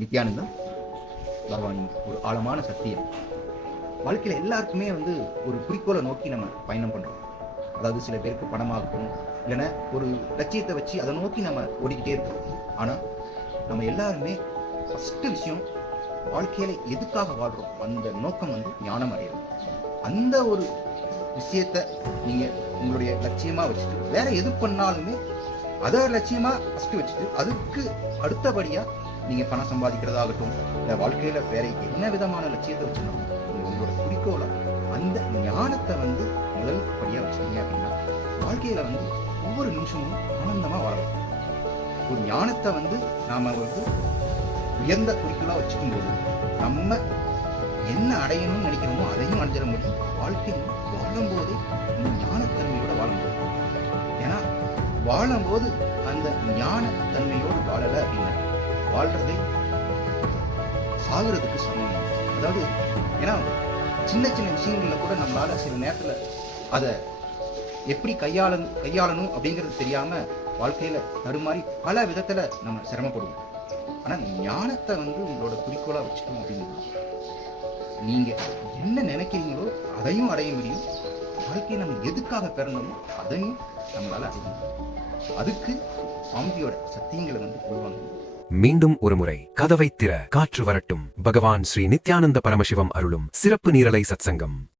நித்யானந்தம் பகவானின் ஒரு ஆழமான சத்தியம். வாழ்க்கையில் எல்லாருக்குமே ஒரு குறிக்கோளை நோக்கி நம்ம பயணம் பண்ணுறோம். அதாவது சில பேருக்கு பணமாகட்டும், இல்லைன்னா ஒரு லட்சியத்தை வச்சு அதை நோக்கி நம்ம ஓடிக்கிட்டே இருக்கோம். ஆனால் நம்ம எல்லாருமே ஃபஸ்ட்டு விஷயம், வாழ்க்கையில் எதுக்காக வாழ்கிறோம், அந்த நோக்கம் ஞானம் அடையணும். அந்த ஒரு விஷயத்தை நீங்கள் உங்களுடைய லட்சியமாக வச்சுட்டு வேற எது பண்ணாலுமே அதை லட்சியமாக ஃபஸ்ட்டு வச்சுட்டு அதுக்கு அடுத்தபடியாக நீங்கள் பணம் சம்பாதிக்கிறதாகட்டும், இல்லை வாழ்க்கையில் வேற என்ன விதமான லட்சியத்தை வச்சுருந்தோம், உங்களோட குறிக்கோளை அந்த ஞானத்தை முதல் படியாக வச்சுட்டீங்க அப்படின்னா வாழ்க்கையில் ஒவ்வொரு நிமிஷமும் ஆனந்தமாக வாழலாம். ஒரு ஞானத்தை நாம் உயர்ந்த குறிக்கோளாக வச்சுக்கும் போது நம்ம என்ன அடையணும்னு நினைக்கிறோமோ அதையும் அடைஞ்சிட முடியும். வாழ்க்கையில் வாழும்போதே இந்த ஞானத்தன்மையோட வாழ முடியும். ஏன்னா வாழும்போது அந்த ஞானத்தன்மையோடு வாழலை அப்படின்னா வாழ்றதை சாகுறதுக்கு சமம். அதாவது ஏன்னா சின்ன சின்ன விஷயங்கள்ல கூட நம்மளால சில நேரத்துல அதை எப்படி கையாளணும் அப்படிங்கிறது தெரியாம வாழ்க்கையில தடுமாறி பல விதத்துல நம்ம சிரமப்படுவோம். ஆனா ஞானத்தை உங்களோட குறிக்கோளா வச்சுக்கணும் அப்படின்னா நீங்க என்ன நினைக்கிறீங்களோ அதையும் அடைய முடியும். வாழ்க்கையை நம்ம எதுக்காக பிறந்தோமோ அதையும் நம்மளால அடைய முடியும். அதுக்கு சுவாமியோட சத்தியங்களை கொள்வாங்க. மீண்டும் ஒருமுறை கதவை திற, காற்று வரட்டும். பகவான் ஸ்ரீ நித்யானந்த பரமசிவம் அருளும் சிறப்பு நீரலை சத்சங்கம்.